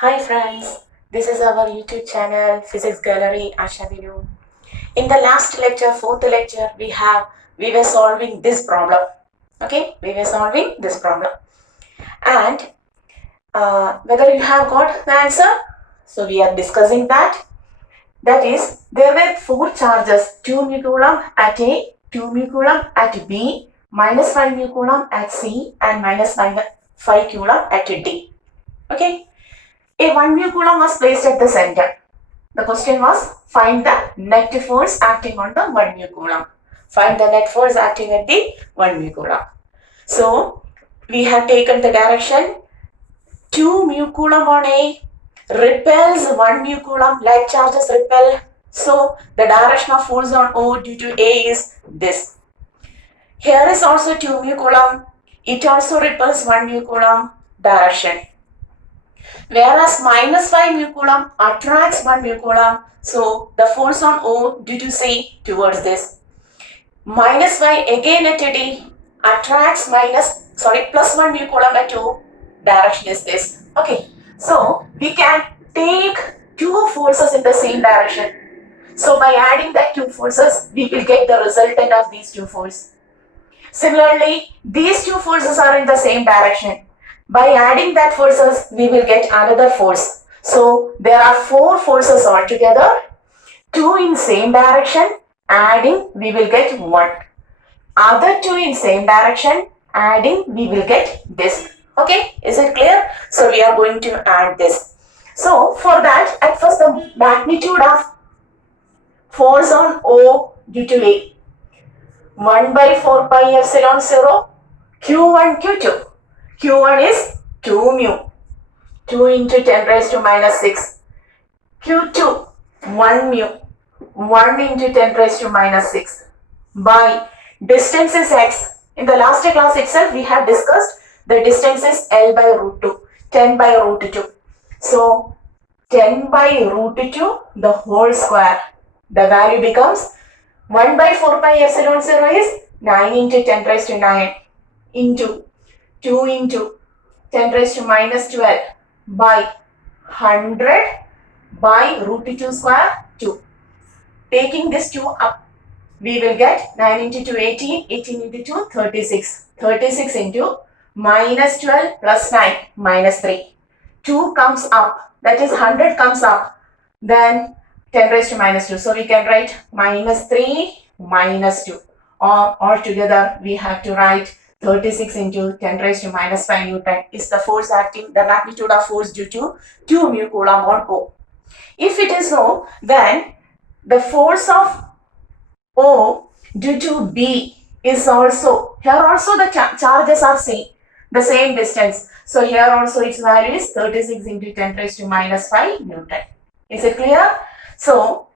Hi friends, this is our YouTube channel Physics Gallery Asha Vinu. In the last lecture, fourth lecture, we were solving this problem. Okay, we were solving this problem, and whether you have got the answer. So we are discussing that. That is, there were four charges: 2 mu coulomb at A, 2 mu coulomb at B, minus 5 mu coulomb at C, and minus 5 coulomb at D. Okay. A 1 mu coulomb was placed at the center. The question was find the net force acting on the 1 mu coulomb. Find the net force acting at the 1 mu coulomb. So we have taken the direction 2 mu coulomb on A repels 1 mu coulomb, like charges repel. So the direction of force on O due to A is this. Here is also 2 mu coulomb. It also repels 1 mu coulomb direction. Whereas minus 5 mu coulomb attracts 1 mu coulomb. So the force on O due to C towards this. Minus 5 again at D attracts plus 1 mu coulomb at O. Direction is this. Okay. So we can take two forces in the same direction. So by adding that two forces, we will get the resultant of these two forces. Similarly, these two forces are in the same direction. By adding that forces, we will get another force. So there are four forces altogether, two in same direction, adding we will get one. Other two in same direction, adding we will get this. Okay, is it clear? So we are going to add this. So for that, at first the magnitude of force on O due to A. 1 by 4 pi epsilon 0 Q1 Q2. Q1 is 2 mu. 2 into 10 raised to minus 6. Q2 1 mu. 1 into 10 raised to minus 6. By distance is x. In the last class itself we have discussed the distance is L by root 2. 10 by root 2. So 10 by root 2 the whole square. The value becomes 1 by 4 pi epsilon 0 is 9 into 10 raised to 9 into 2 into 10 raised to minus 12 by 100 by root 2 square 2. Taking this 2 up, we will get 9 into 2 18, 18 into 2 36. 36 into minus 12 plus 9 minus 3. 2 comes up, that is 100 comes up, then 10 raised to minus 2. So we can write minus 3 minus 2. Or altogether we have to write 36 into 10 raised to minus 5 Newton is the force acting, the magnitude of force due to 2 mu coulomb on O. If it is so, then the force of O due to B is also, here also the charges are the same distance. So here also its value is 36 into 10 raised to minus 5 Newton. Is it clear? So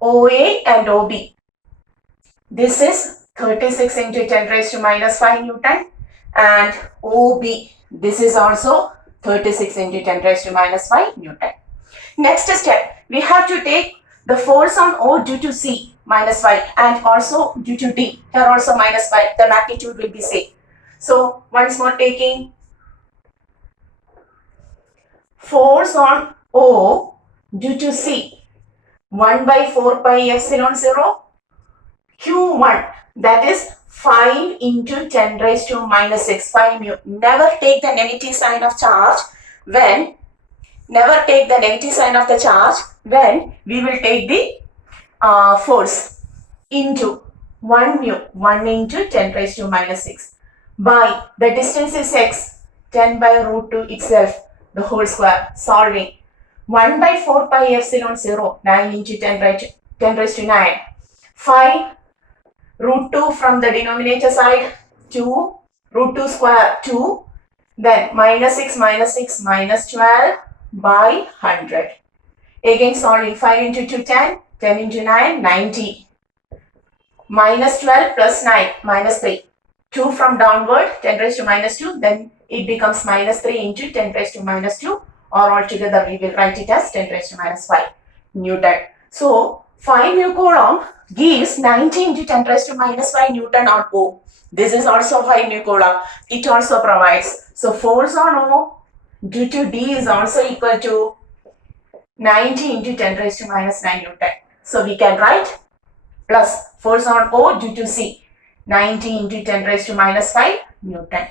OA and OB, this is 36 into 10 raised to minus 5 Newton, and OB, this is also 36 into 10 raised to minus 5 Newton. Next step, we have to take the force on O due to C minus 5 and also due to D, here also minus 5, the magnitude will be same. So once more taking force on O due to C 1 by 4 pi epsilon 0 Q1, that is 5 into 10 raised to minus 6, 5 mu. Never take the negative sign of charge when we will take the force into 1 mu, 1 into 10 raised to minus 6 by the distance is x, 10 by root 2 itself, the whole square, solving 1 by 4 pi epsilon 0, 9 into 10 raised to 9, 5 root 2 from the denominator side, 2, root 2 square 2, then minus 6 minus 12 by 100. Again solving 5 into 2 10, 10 into 9 90, minus 12 plus 9 minus 3, 2 from downward 10 raised to minus 2, then it becomes minus 3 into 10 raised to minus 2, or altogether we will write it as 10 raised to minus 5 Newton. So 5 mu coulomb gives 90 into 10 raised to minus 5 Newton on O. This is also 5 mu coulomb. It also provides. So force on O due to D is also equal to 90 into 10 raised to minus 9 Newton. So we can write plus force on O due to C, 90 into 10 raised to minus 5 Newton.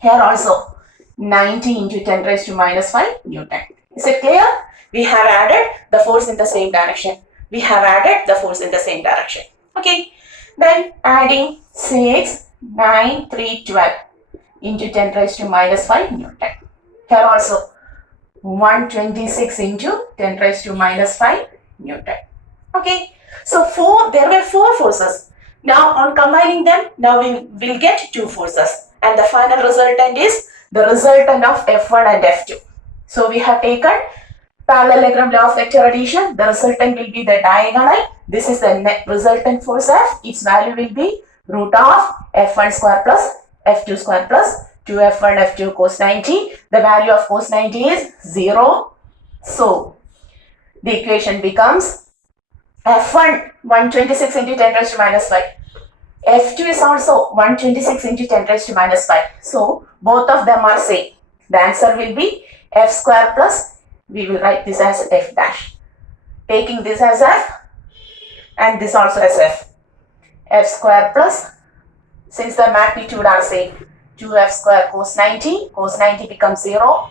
Here also 90 into 10 raised to minus 5 Newton. Is it clear? We have added the force in the same direction. We have added the force in the same direction. Okay. Then adding 6, 9, 3, 12 into 10 raised to minus 5 Newton. Here also 126 into 10 raised to minus 5 Newton. Okay. So there were 4 forces. Now on combining them, now we will get 2 forces. And the final resultant is the resultant of F1 and F2. So we have taken parallelogram law of vector addition. The resultant will be the diagonal. This is the net resultant force F. Its value will be root of F1 square plus F2 square plus 2F1 F2 cos 90. The value of cos 90 is 0. So the equation becomes F1 126 into 10 raised to minus 5. F2 is also 126 into 10 raised to minus 5. So both of them are same. The answer will be F square plus, we will write this as F dash. Taking this as F and this also as F. F square plus, since the magnitude are same, 2F square cos 90 becomes 0,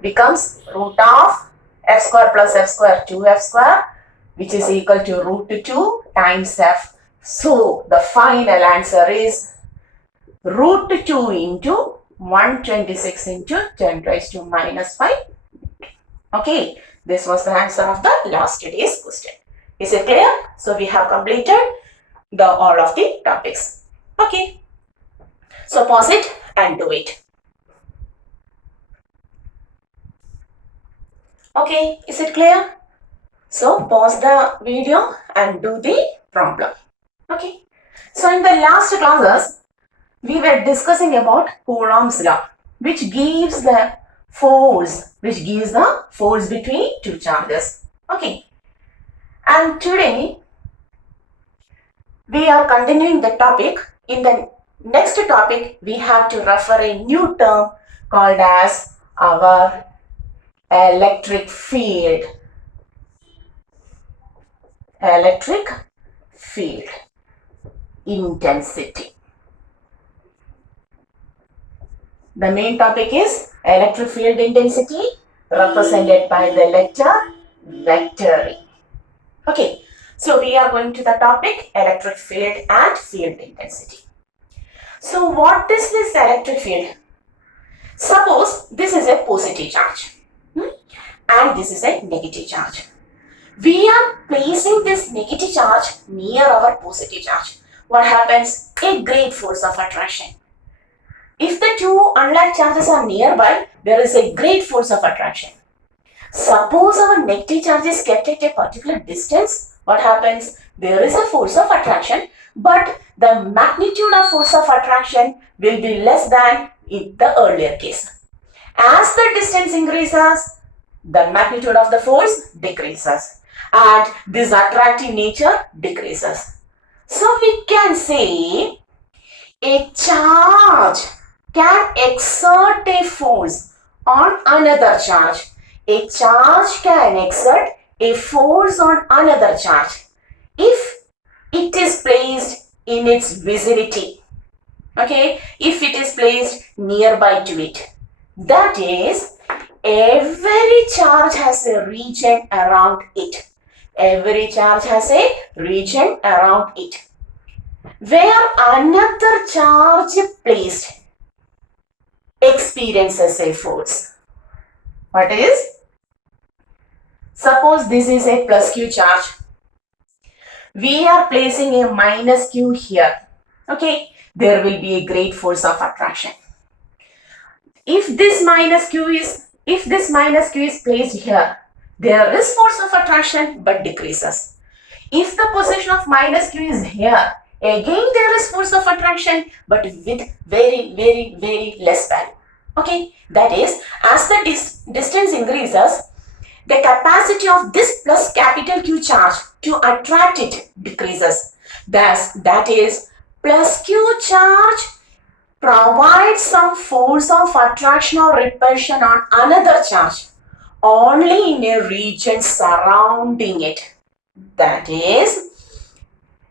becomes root of F square plus F square 2F square, which is equal to root 2 times F. So the final answer is root 2 into 126 into 10 raised to minus 5. Okay, this was the answer of the last day's question. Is it clear? So we have completed all of the topics. Okay, so pause it and do it. Okay, is it clear? So pause the video and do the problem. Okay, so in the last classes, we were discussing about Coulomb's law, which gives the force between two charges. Okay, and today we are continuing the topic. In the next topic, we have to refer a new term called as our electric field. Electric field intensity. The main topic is electric field intensity represented by the letter vector. Okay, so we are going to the topic electric field and field intensity. So what is this electric field? Suppose this is a positive charge and this is a negative charge. We are placing this negative charge near our positive charge. What happens? A great force of attraction. If the two unlike charges are nearby, there is a great force of attraction. Suppose our negative charge is kept at a particular distance, what happens? There is a force of attraction, but the magnitude of force of attraction will be less than in the earlier case. As the distance increases, the magnitude of the force decreases and this attractive nature decreases. So we can say a charge can exert a force on another charge. A charge can exert a force on another charge if it is placed in its vicinity. Okay, if it is placed nearby to it. That is, every charge has a region around it. Every charge has a region around it. Where another charge placed experiences a force. What is? Suppose this is a plus Q charge. We are placing a minus Q here. Okay, there will be a great force of attraction. If this minus Q is placed here, there is force of attraction but decreases. If the position of minus Q is here, again there is force of attraction but with very less value. Okay, that is, as the distance increases, the capacity of this plus capital Q charge to attract it decreases. Thus, that is, plus Q charge provides some force of attraction or repulsion on another charge only in a region surrounding it. That is,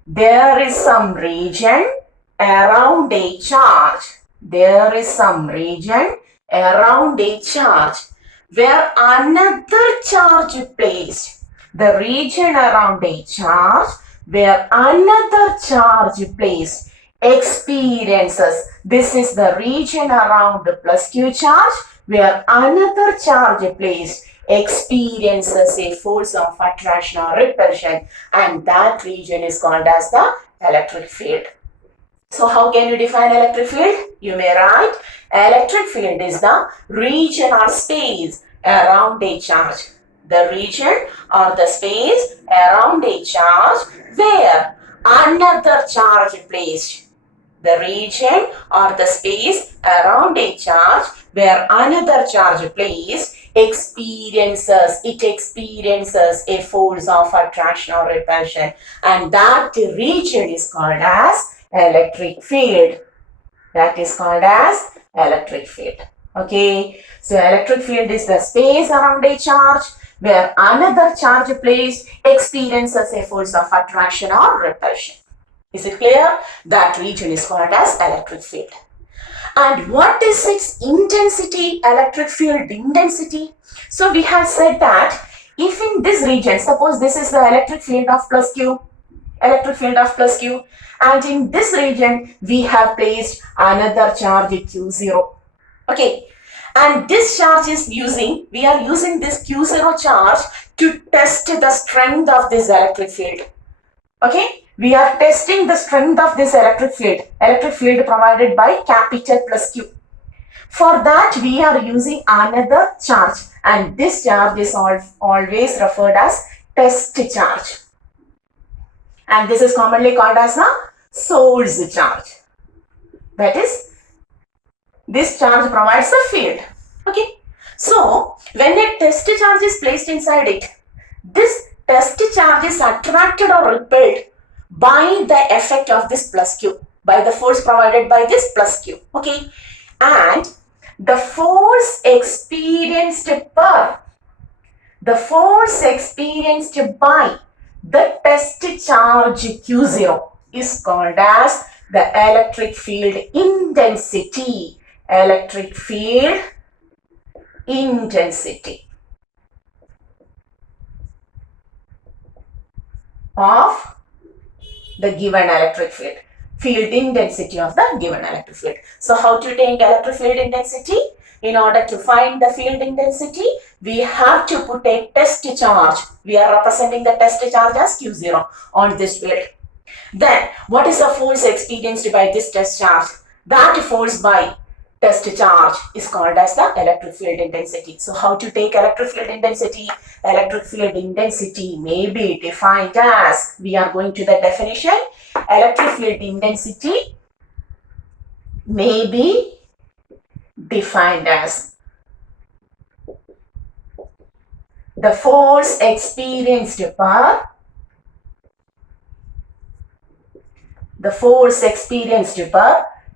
there is some region around a charge. There is some region around a charge where another charge placed. The region around a charge where another charge placed experiences. This is the region around the plus Q charge where another charge placed experiences a force of attraction or repulsion, and that region is called as the electric field. So how can you define electric field? You may write electric field is the region or space around a charge. The region or the space around a charge where another charge placed. The region or the space around a charge where another charge placed experiences a force of attraction or repulsion, and that region is called as electric field. That is called as electric field. Okay, so electric field is the space around a charge where another charge placed experiences a force of attraction or repulsion. Is it clear? That region is called as electric field. And what is its intensity, electric field intensity? So we have said that if in this region, suppose this is the electric field of plus Q, and in this region we have placed another charge Q0. Okay, and this charge is we are using this Q0 charge to test the strength of this electric field. Okay, we are testing the strength of this electric field provided by capital plus Q. For that, we are using another charge, and this charge is always referred as test charge. And this is commonly called as the source charge. That is, this charge provides the field. Okay, so when a test charge is placed inside it, this test charge is attracted or repelled by the effect of this plus Q, by the force provided by this plus Q. Okay, and the force experienced by the test charge Q0 is called as the electric field intensity. Electric field intensity of the given electric field. Field intensity of the given electric field. So how to take electric field intensity? In order to find the field intensity, we have to put a test charge. We are representing the test charge as Q0 on this field. Then, what is the force experienced by this test charge? That force by test charge is called as the electric field intensity. So, how to take electric field intensity? Electric field intensity may be defined as, we are going to the definition, electric field intensity may be defined as the force experienced per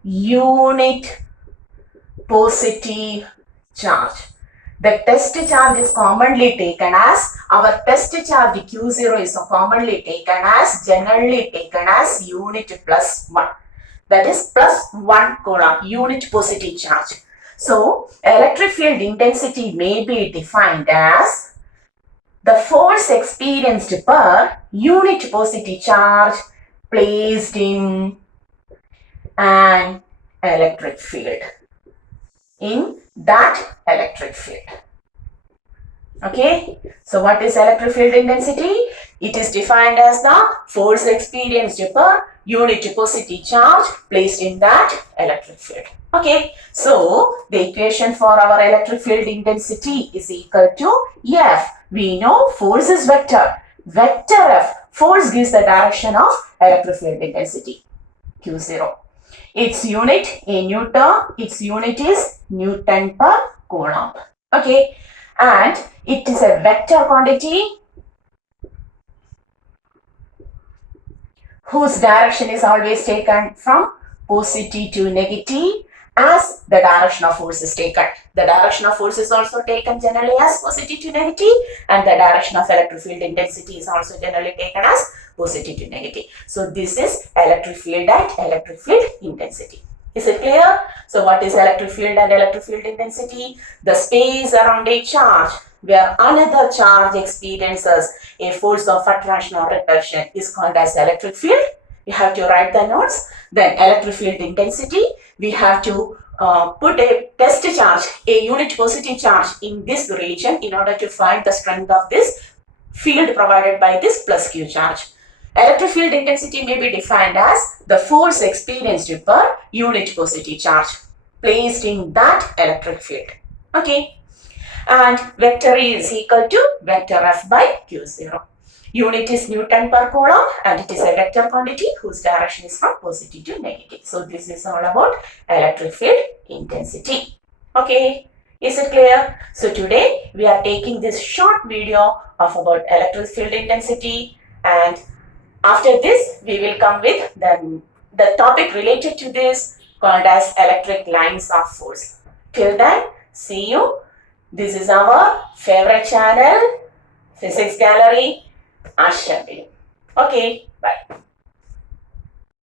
unit positive charge. The test charge is commonly taken as, our test charge Q0 is generally taken as unit plus 1. That is plus 1 coulomb, unit positive charge. So, electric field intensity may be defined as the force experienced per unit positive charge placed in an electric field. In that electric field. Okay, so what is electric field intensity? It is defined as the force experienced per unit positive charge placed in that electric field. Okay, so the equation for our electric field intensity is equal to F. We know force is vector. Vector F, force gives the direction of electric field intensity, Q0. Its unit in Newton, its unit is Newton per coulomb. Okay, and it is a vector quantity whose direction is always taken from positive to negative as the direction of force is taken. The direction of force is also taken generally as positive to negative, and the direction of electric field intensity is also generally taken as positive to negative. So this is electric field and electric field intensity. Is it clear? So what is electric field and electric field intensity? The space around a charge where another charge experiences a force of attraction or repulsion is called as electric field. You have to write the notes. Then electric field intensity, we have to put a test charge, a unit positive charge in this region in order to find the strength of this field provided by this plus Q charge. Electric field intensity may be defined as the force experienced per unit positive charge placed in that electric field. Okay. And vector E is equal to vector F by Q0. Unit is Newton per coulomb and it is a vector quantity whose direction is from positive to negative. So this is all about electric field intensity. Okay. Is it clear? So today we are taking this short video of about electric field intensity, and after this we will come with the topic related to this called as electric lines of force. Till then, see you. This is our favorite channel, Physics Gallery, Asha. Okay, bye.